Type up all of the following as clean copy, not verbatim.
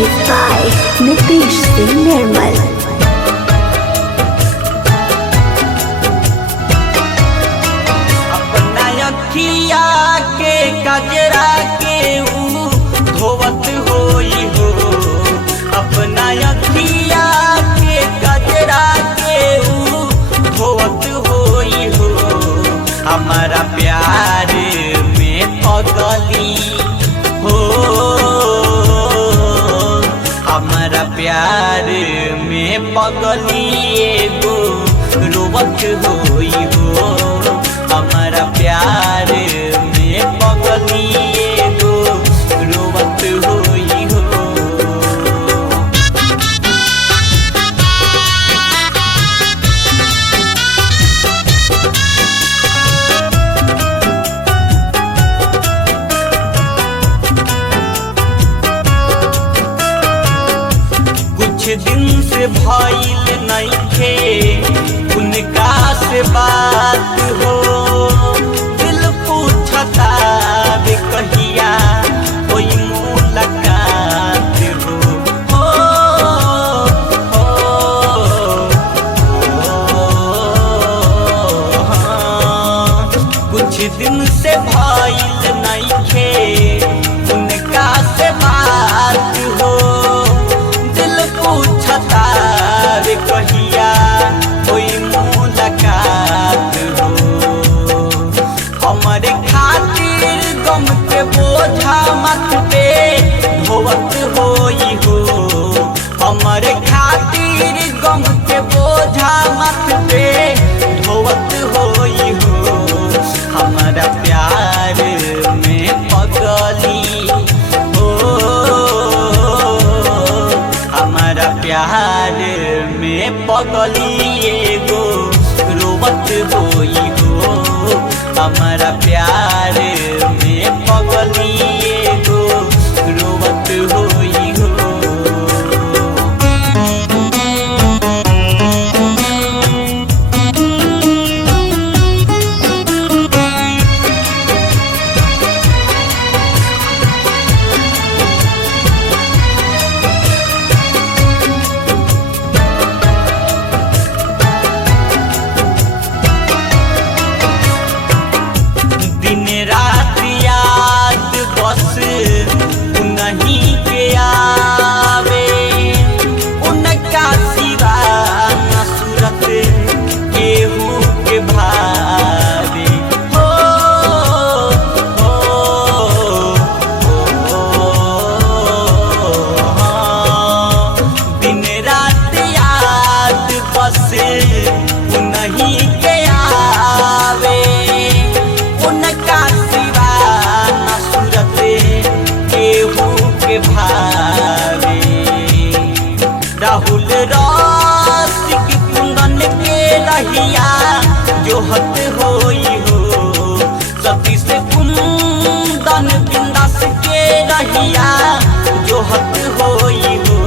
Music by Nitish Singh Nirmal. अपना अखिया के कजरा के ऊ धोवत होई हो। अपना अखिया के कजरा के ऊ धोवत होई हो। हमारा प्यार में पगली हो। हमारा प्यार में पगली एगो रोवत होई हो। हमारा प्यार में पगली एगो रोवत होई हो। कुछ दिन से भइल नइखे उनका से बात हो। दिल पूछता बे कहिया कोई मुलाकात हो। हाँ। कुछ दिन से भइल नइखे उनका से बात हो। पूछता रे कहिया कोई मुलाकात हो। हमारे खातिर गम के बोझा मत पे ढोवत होई हो। हमारे खातिर गम के बोझा मत पे ढोवत होई हो। हमारा प्यार में पगली हो। हमारा प्यार में पगली एगो रोवत होई हो। हमारा प्यार में पगली एगो रोवत होई हो। दिन रात याद बस उन्हीं के आवे। उनका सिवा न सूरत केहू के भावे। हो, हाँ। दिन रात याद बस उन्हीं के आवे। उनका सिवा न सूरत केहू के भावे। राहुल रसिक कुंदन के रहिया जोहत होई हो। सतीश कुंदन बिंदास के रहिया जोहत होई हो।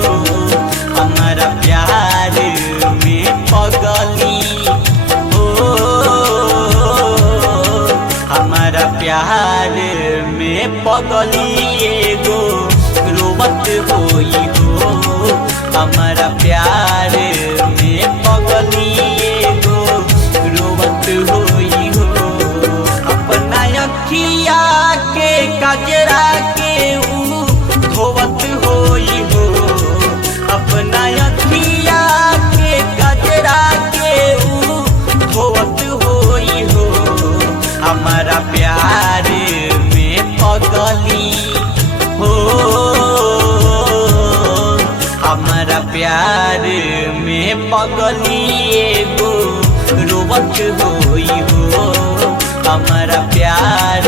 हमारा प्यार में पगली हो। हमारा प्यार में पगली एगो रोवत होई हो। हमारा प्यार में पगली एगो रोवत होई हो। अपना अखिया के कजरा के ऊ धोवत होई हो। अपना अखिया के कजरा के ऊ धोवत होई हो। हमारा प्यार में पगली हो। हमारा प्यार में पगली एगो रोवत होई हो। हमारा प्यार